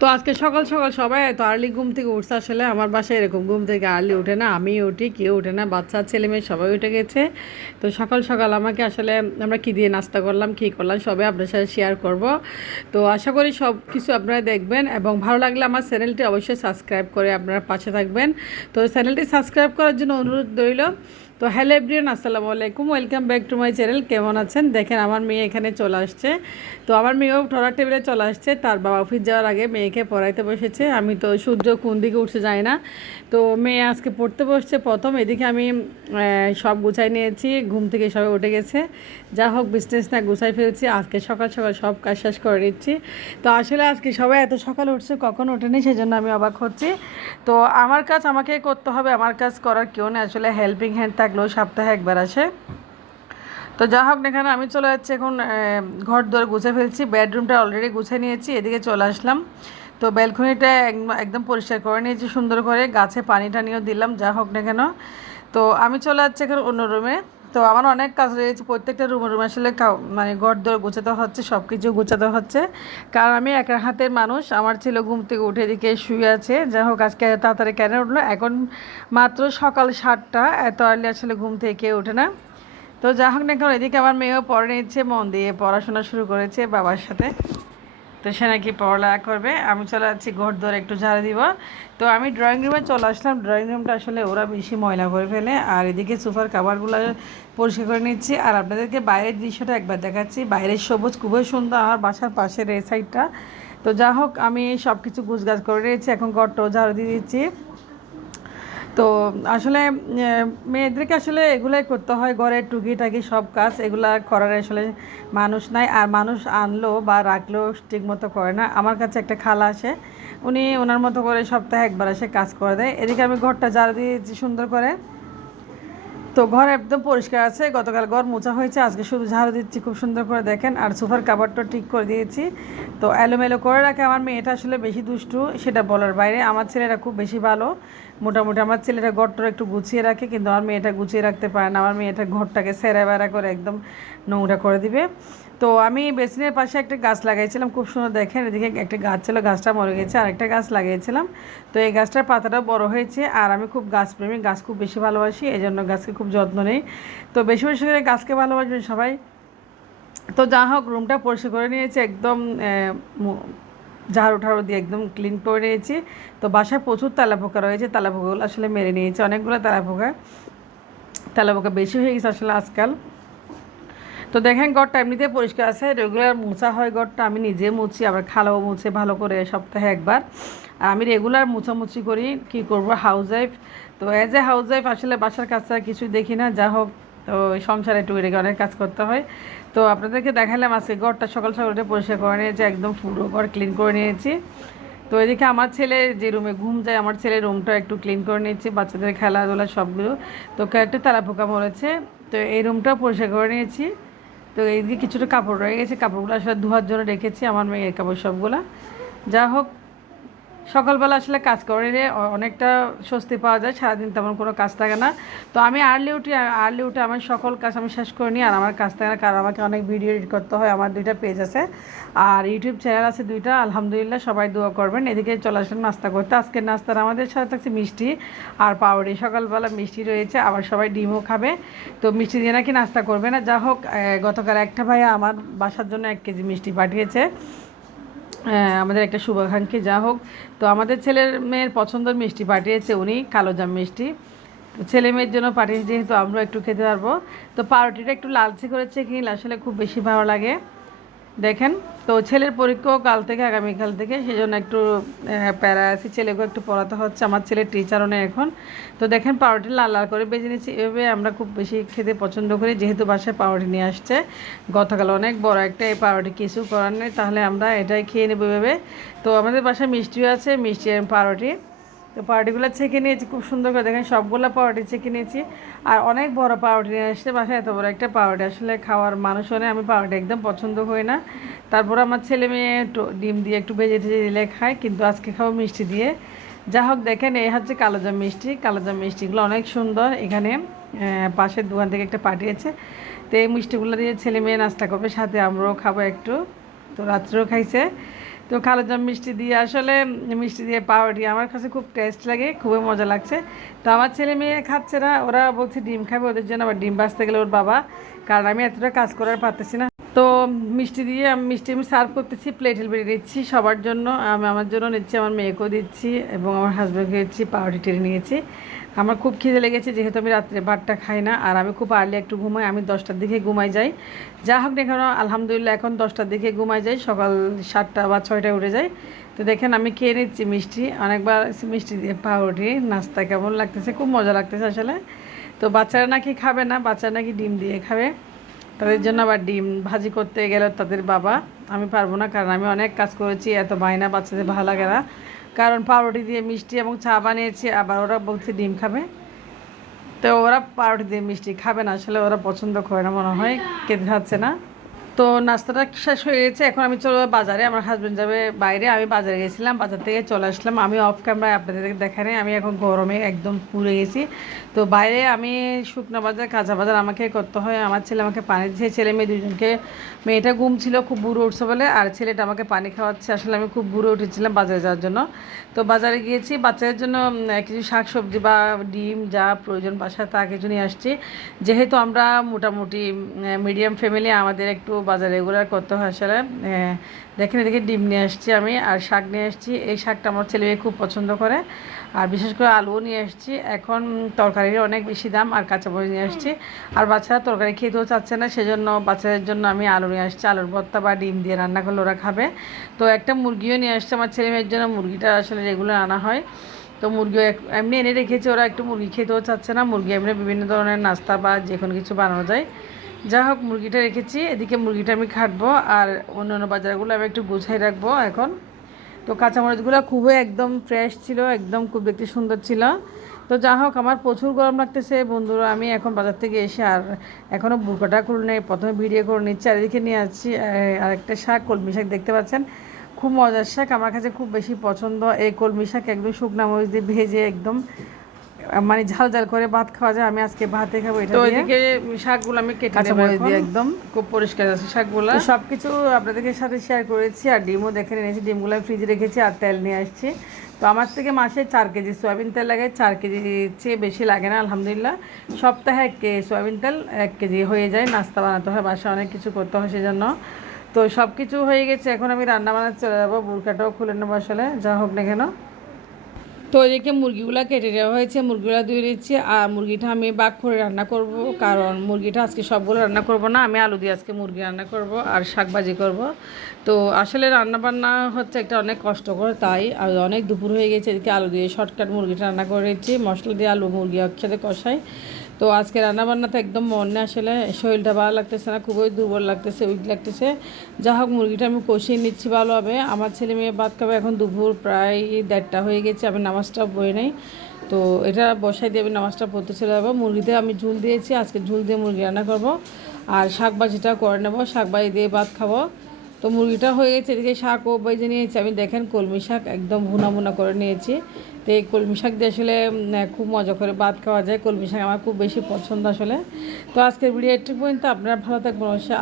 তো আজকে সকাল সকাল সবাই এত আর্লি ঘুম থেকে উঠছে। আসলে আমার বাসায় এরকম ঘুম থেকে আর্লি উঠে না, আমি উঠি, কেউ উঠে না, বাচ্চা ছেলে মেয়ে সবাই উঠে গেছে। তো সকাল সকাল আমাকে আসলে আমরা কী দিয়ে নাস্তা করলাম, কী করলাম সবাই আপনার সাথে শেয়ার করব। তো আশা করি সব কিছু আপনারা দেখবেন এবং ভালো লাগলে আমার চ্যানেলটি অবশ্যই সাবস্ক্রাইব করে আপনারা পাশে থাকবেন। তো চ্যানেলটি সাবস্ক্রাইব করার জন্য অনুরোধ রইল। তো হ্যালো এভরিওয়ান, আসসালামু আলাইকুম, welcome back to my channel. কেমন আছেন? দেখেন আমার মেয়ে এখানে চলে আসছে। তো আমার মেয়েও পড়ার টেবিলে চলে আসছে, তার বাবা অফিস যাওয়ার আগে মেয়েকে পড়াইতে বসেছে। আমি তো সূর্য কোন দিকে উঠছে যাই না, তো মেয়ে আজকে পড়তে বসছে প্রথম। এদিকে আমি সব গুছাই নিয়েছি, ঘুম থেকে সবাই উঠে গেছে। যা হোক বিজনেস না গুছাই ফেলছি, আজকে সকাল সকাল সব কাজ শেষ করে নিচ্ছি। তো আসলে আজকে সবাই এত সকালে উঠছে, কখন ওঠেনি সেজন্য আমি অবাক হচ্ছি। তো আমার কাজ আমাকে করতে হবে, আমার কাজ করার কেউ নেই। আসলে হেল্পিং হ্যান্ড থাকলেও সপ্তাহে একবার আসে। তো যা হোক না কেন আমি চলে যাচ্ছি এখন, ঘর দোর গুছে ফেলছি, বেডরুমটা অলরেডি গুছে নিয়েছি, এদিকে চলে আসলাম। তো ব্যালকনিটা একদম পরিষ্কার করে নিয়েছি সুন্দর করে, গাছে পানি টানিও দিলাম। যা হোক না কেন তো আমি চলে যাচ্ছি এখন অন্য রুমে। তো আমার অনেক কাজ রয়েছে, প্রত্যেকটা রুমে আসলে মানে ঘর দোর গুছাতে হচ্ছে, সব কিছু গুছাতে হচ্ছে, কারণ আমি একা হাতের মানুষ। আমার ছেলে ঘুম থেকে উঠে এদিকে শুয়ে আছে। যা হোক আজকে তাড়াতাড়ি কেন উঠলো, এখন মাত্র সকাল 7টা, এত আর্লি আসলে ঘুম থেকে কেউ ওঠে না। তো যা হোক না কেন এদিকে আমার মেয়েও পড়ে নিচ্ছে, মন দিয়ে পড়াশোনা শুরু করেছে বাবার সাথে। তো সে নাকি পড়ালেখা করবে। আমি চলে যাচ্ছি ঘর দর একটু ঝাড়ু দিব। তো আমি ড্রয়িং রুমে চলে আসলাম। ড্রয়িং রুমটা আসলে ওরা বেশি ময়লা করে ফেলে, আর এদিকে সোফার কাভারগুলো পরিষ্কার করে নিচ্ছি। আর আপনাদেরকে বাইরের দৃশ্যটা একবার দেখাচ্ছি। বাইরের সবুজ খুবই সুন্দর, আমার বাসার পাশের এই সাইডটা। তো যা হোক আমি সব কিছু গুছগাছ করে নিয়েছি, এখন ঘরটাও ঝাড়ু দিয়ে দিচ্ছি। তো আসলে মেয়েদেরকে আসলে এগুলাই করতে হয়, ঘরের টুকিটাকি সব কাজ এগুলা করার আসলে মানুষ নাই। আর মানুষ আনলো বা রাখলেও ঠিক মতো করে না। আমার কাছে একটা খালা আসে, উনি ওনার মতো করে সপ্তাহে একবার এসে কাজ করে দেয়। এদিকে আমি ঘরটা ঝাড়ু দিয়েছি সুন্দর করে। তো ঘর একদম পরিষ্কার আছে, গতকাল ঘর মোছা হয়েছে, আজকে শুধু ঝাড়ু দিচ্ছি খুব সুন্দর করে দেখেন। আর সোফার কাভারটা ঠিক করে দিয়েছি। তো এলোমেলো করে রাখে আমার মেয়েটা, আসলে বেশি দুষ্টু সেটা বলার বাইরে। আমার ছেলেরা খুব বেশি ভালো, মোটামুটি আমার ছেলেরা ঘরটা একটু গুছিয়ে রাখে, কিন্তু আমার মেয়েটা গুছিয়ে রাখতে পারে না। আমার মেয়েটা ঘরটাকে সেরা বেড়া করে একদম নোংরা করে দিবে। তো আমি বেসিনের পাশে একটা গাছ লাগাইছিলাম, খুব সুন্দর দেখেন, এদিকে একটা গাছ ছিল, গাছটা মরে গেছে, আরেকটা গাছ লাগিয়েছিলাম। তো এই গাছটার পাতাটা বড় হয়েছে, আর আমি খুব গাছপ্রেমী, গাছ খুব বেশি ভালোবাসি, এই জন্য গাছকে খুব যত্ন নেই। তো বেশি বেশি করে গাছকে ভালোবাসবেন সবাই। তো যা হোক রুমটা পরিষ্কার করে নিয়েছি একদম, ঝাড়ু ঠাড়ু দিয়ে একদম ক্লিন করে নিয়েছি। তো বাসায় প্রচুর তেলাপোকা রয়েছে, তেলাপোকাগুলো আসলে মেরে নিয়েছে, অনেকগুলো তেলাপোকা। তেলাপোকা বেশি হয়ে গেছে আসলে আজকাল। তো দেখেন ঘরটা এমনিতে পরিষ্কার আছে, রেগুলার মোছা হয় ঘরটা, আমি নিজে মুছি, আবার খালাও মুছে ভালো করে সপ্তাহে একবার। আর আমি রেগুলার মোছামুছি করি, কি করব, হাউস ওয়াইফ। তো অ্যাজ এ হাউস ওয়াইফ আসলে বাসার কাজ ছাড়া কিছু দেখি না। যা হোক, তো সংসারে একটু রেগে অনেক কাজ করতে হয়। তো আপনাদেরকে দেখালাম আজকে ঘরটা সকাল সকাল উঠে পরিষ্কার করে নিয়েছি, একদম পুরো ঘর ক্লিন করে নিয়েছি। তো এদিকে আমার ছেলে যে রুমে ঘুম যায়, আমার ছেলের রুমটা একটু ক্লিন করে নিয়েছি, বাচ্চাদের খেলাধুলা সবগুলো। তো কয়েকটা তেলাপোকা মরেছে, তো এই রুমটাও পরিষ্কার করে নিয়েছি। তো এইদিকে কিছুটা কাপড় রয়ে গেছে, কাপড়গুলো আসলে ধোয়ার জন্য রেখেছি, আমার মেয়ের কাপড় সবগুলা। যা হোক সকালবেলা আসলে কাজ করে অনেকটা স্বস্তি পাওয়া যায়, সারাদিন তেমন কোনো কাজ থাকে না। তো আমি আর্লি উঠে আমার সকল কাজ আমি শেষ করে নিই, আর আমার কাজ থাকে না, কারণ আমাকে অনেক ভিডিও এডিট করতে হয়। আমার 2টা পেজ আছে, আর ইউটিউব চ্যানেল আছে 2টা। আলহামদুলিল্লাহ, সবাই দোয়া করবেন। এদিকে চলে আসেন নাস্তা করতে। আজকের নাস্তার আমাদের সাথে থাকছে মিষ্টি আর পাউরুটি। সকালবেলা মিষ্টি রয়েছে, আবার সবাই ডিমও খাবে। তো মিষ্টি দিয়ে নাকি নাস্তা করবে না। যা হোক গতকাল একটা ভাইয়া আমার বাসার জন্য 1 কেজি মিষ্টি পাঠিয়েছে, আমাদের একটা শুভাকাঙ্ক্ষী। যা হোক, তো আমাদের ছেলের মেয়ের পছন্দের মিষ্টি পাঠিয়েছে উনি, কালোজাম মিষ্টি। তো ছেলে মেয়ের জন্য পাঠিয়েছে, যেহেতু আমরা একটু খেতে পারবো। তো পাউরুটিটা একটু লালচে করেছে কিনলে আসলে খুব বেশি ভালো লাগে দেখেন। তো ছেলের পরীক্ষাও কাল থেকে, আগামীকাল থেকে, সেই জন্য একটু প্যারা আছি, ছেলেকেও একটু পড়াতে হচ্ছে। আমার ছেলের টিচারও নেই এখন। তো দেখেন পাউরুটি লাল লাল করে বেজে নিচ্ছি, এভাবে আমরা খুব বেশি খেতে পছন্দ করি, যেহেতু বাসায় পাউরুটি নিয়ে আসছে গতকাল অনেক বড় একটা। এই পাউরুটি কিছু করার নেই, তাহলে আমরা এটাই খেয়ে নেবো এভাবে। তো আমাদের বাসায় মিষ্টিও আছে, মিষ্টি আর পাউরুটি। তো পাউরুটিগুলো ছেঁকে নিয়েছি খুব সুন্দর করে, দেখেন সবগুলো পাউরুটি ছেঁকে নিয়েছি। আর অনেক বড় পাউরুটি নিয়ে আসছে বাসায়, এত বড় একটা পাউরুটি আসলে খাওয়ার মানুষও নেই, আমি পাউরুটি একদম পছন্দ করি না। তারপর আমার ছেলে মেয়ে ডিম দিয়ে একটু ভেজে টেজে দিলে খায়, কিন্তু আজকে খাবো মিষ্টি দিয়ে। যা হোক দেখেন এই হচ্ছে কালোজাম মিষ্টি। কালোজাম মিষ্টিগুলো অনেক সুন্দর, এখানে পাশের দোকান থেকে একটা পাঠিয়েছে। তো এই মিষ্টিগুলো দিয়ে ছেলে মেয়ে নাস্তা করবে, সাথে আমরাও খাবো একটু। তো রাত্রেও খাইছে। তো কালোজাম মিষ্টি দিয়ে আসলে মিষ্টি দিয়ে পাউরুটি আমার কাছে খুব টেস্ট লাগে, খুবই মজা লাগছে। তো আমার ছেলে মেয়ে খাচ্ছে না, ওরা বলছে ডিম খাবে, ওদের জন্য আবার ডিম ভাজতে গেলে ওর বাবা, কারণ আমি এতটা কাজ করার পারতেছি না। তো মিষ্টি আমি সার্ভ করতেছি, প্লেটে বেরিয়ে দিচ্ছি সবার জন্য। আমি আমার জন্য নিচ্ছি, আমার মেয়েকেও দিচ্ছি এবং আমার হাজব্যান্ডকে দিচ্ছি, পাউরুটি টেনে নিয়েছি। আমার খুব খিদে লেগেছে, যেহেতু আমি রাত্রে ভাতটা খাই না, আর আমি খুব আর্লি একটু ঘুমাই, আমি 10টার দিকে ঘুমাই যাই। যা হোক না কেন আলহামদুলিল্লাহ এখন 10টার দিকে ঘুমাই যাই, সকাল 7টা বা 6টায় উঠে যাই। তো দেখেন আমি খেয়ে নিচ্ছি মিষ্টি, অনেকবার মিষ্টি দিয়ে পাউরুটি নাস্তা, কেমন লাগতেছে, খুব মজা লাগতেছে আসলে। তো বাচ্চারা নাকি খাবে না, বাচ্চারা নাকি ডিম দিয়ে খাবে, তাদের জন্য আবার ডিম ভাজি করতে গেল তাদের বাবা। আমি পারবো না, কারণ আমি অনেক কাজ করেছি, এত বায়না বাচ্চাদের ভালো লাগে না, কারণ পাউরুটি দিয়ে মিষ্টি এবং চা বানিয়েছি, আবার ওরা বলছে ডিম খাবে। তো ওরা পাউরুটি দিয়ে মিষ্টি খাবে না, আসলে ওরা পছন্দ করে না মনে হয়, খেতে খাচ্ছে না। তো নাস্তাটা শেষ হয়ে গেছে, এখন আমি চলে যাবো বাজারে, আমার হাজব্যান্ড যাবে বাইরে, আমি বাজারে গেছিলাম, বাজার থেকে চলে আসলাম। আমি অফ ক্যামেরায় আপনাদের দেখা নেই, আমি এখন গরমে একদম পুড়ে গেছি। তো বাইরে আমি শুকনো বাজার কাঁচা বাজার আমাকে করতে হয়, আমার ছেলে আমাকে পানি দিয়েছে, ছেলে মেয়ে দুজনকে, মেয়েটা ঘুম ছিল খুব বুড়ো উঠছে বলে, আর ছেলেটা আমাকে পানি খাওয়াচ্ছে। আসলে আমি খুব বুড়ো উঠেছিলাম বাজারে যাওয়ার জন্য। তো বাজারে গিয়েছি বাচ্চাদের জন্য কিছু শাক সবজি বা ডিম যা প্রয়োজন বাসায় তা কিছু নিয়ে আসছি। যেহেতু আমরা মোটামুটি মিডিয়াম ফ্যামিলি, আমাদের একটু বাজার রেগুলার করতে হয় আসলে। দেখেন এদিকে ডিম নিয়ে আসছি আমি, আর শাক নিয়ে আসছি, এই শাকটা আমার ছেলে মেয়ে খুব পছন্দ করে, আর বিশেষ করে আলুও নিয়ে আসছি। এখন তরকারির অনেক বেশি দাম, আর কাঁচামরিচ নিয়ে আসছি, আর বাচ্চারা তরকারি খেতেও চাচ্ছে না, সেজন্য বাচ্চাদের জন্য আমি আলু নিয়ে আসছি, আলুর ভর্তা বা ডিম দিয়ে রান্না করলে ওরা খাবে। তো একটা মুরগিও নিয়ে আসছে আমার ছেলে মেয়ের জন্য, মুরগিটা আসলে রেগুলার আনা হয়। তো মুরগিও এমনি এনে রেখেছে, ওরা একটু মুরগি খেতেও চাচ্ছে না, মুরগি এমনি বিভিন্ন ধরনের নাস্তা বা যে কোনো কিছু বানানো যায়। যা হোক মুরগিটা রেখেছি, এদিকে মুরগিটা আমি কাটবো, আর অন্য বাজারগুলো আমি একটু গুছাই রাখবো এখন। তো কাঁচামরিচগুলো খুবই একদম ফ্রেশ ছিল, একদম খুব দেখতে সুন্দর ছিল। তো যা হোক আমার প্রচুর গরম লাগতেছে বন্ধুরা, আমি এখন বাজার থেকে এসে আর এখনও বুকাটা খুলে নেই, প্রথমে ভিডিও করে নিচ্ছি। আর এদিকে নিয়ে আসছি আরেকটা শাক, কলমি শাক দেখতে পাচ্ছেন, খুব মজার শাক, আমার কাছে খুব বেশি পছন্দ। এই কলমি শাক একদম শুকনা মরিচ দিয়ে ভেজে একদম মানে ঝাল ঝাল করে ভাত খাওয়া যায়, আমি আজকে ভাতে খাবো এটা। তো এদিকে শাকগুলো আমি কেটে দিয়ে একদম খুব পরিষ্কার আছে শাকগুলো, সব কিছু আপনাদের সাথে শেয়ার করেছি। আর ডিমও দেখে নিয়েছি, ডিমগুলো আমি ফ্রিজে রেখেছি, আর তেল নিয়ে আসছি। তো আমার থেকে মাসে 4 কেজি সয়াবিন তেল লাগে, 4 কেজির চেয়ে বেশি লাগে না আলহামদুলিল্লাহ। সপ্তাহে 1 কেজি সয়াবিন তেল 1 কেজি হয়ে যায়, নাস্তা বানাতে হয়, বাসায় অনেক কিছু করতে হয় সেজন্য। তো সব কিছু হয়ে গেছে, এখন আমি রান্না বানাতে চলে যাবো, বুরকাটাও খুলে নেবো আসলে, যা হোক না কেন। তো এদিকে মুরগিগুলো কেটে দেওয়া হয়েছে, মুরগিগুলো ধুয়ে দিচ্ছি, আর মুরগিটা আমি বাক করে রান্না করব, কারণ মুরগিটা আজকে সবগুলো রান্না করব না, আমি আলু দিয়ে আজকে মুরগি রান্না করব আর শাকভাজি করব। তো আসলে রান্না বান্না হচ্ছে একটা অনেক কষ্টকর, তাই আর অনেক দুপুর হয়ে গেছে। এদিকে আলু দিয়ে শর্টকাট মুরগিটা রান্না করেছি, মশলা দিয়ে আলু মুরগি একসাথে কষাই। তো আজকে রান্নাবান্নাতে একদম মন নেই আসলে, শরীরটা ভালো লাগতেছে না, খুবই দুর্বল লাগতেছে, উইক লাগতেছে। যা হোক মুরগিটা আমি কষিয়ে নিচ্ছি ভালোভাবে। আমার ছেলে মেয়ে ভাত খাবে, এখন দুপুর প্রায় 1:30 হয়ে গেছে, আমি নামাজটা পড়ে নেই। তো এটা বসাই দিয়ে আমি নামাজটা পড়তে চলে যাবো। মুরগিতে আমি ঝুল দিয়েছি, আজকে ঝুল দিয়ে মুরগি রান্না করবো, আর শাকভাজিটা করে নেবো, শাকভাজি দিয়ে ভাত খাবো। তো মুরগিটা হয়ে গেছে, এদিকে শাকও ভেজে নিয়েছি আমি, দেখেন কলমি শাক একদম ভুনা ভুনা করে নিয়েছি। তো এই কলমি শাক দিয়ে আসলে খুব মজা করে ভাত খাওয়া যায়, কলমি শাক আমার খুব বেশি পছন্দ আসলে। তো আজকের ভিডিও একটু পর্যন্ত, আপনারা ভালো থাকবেন অবশ্যই।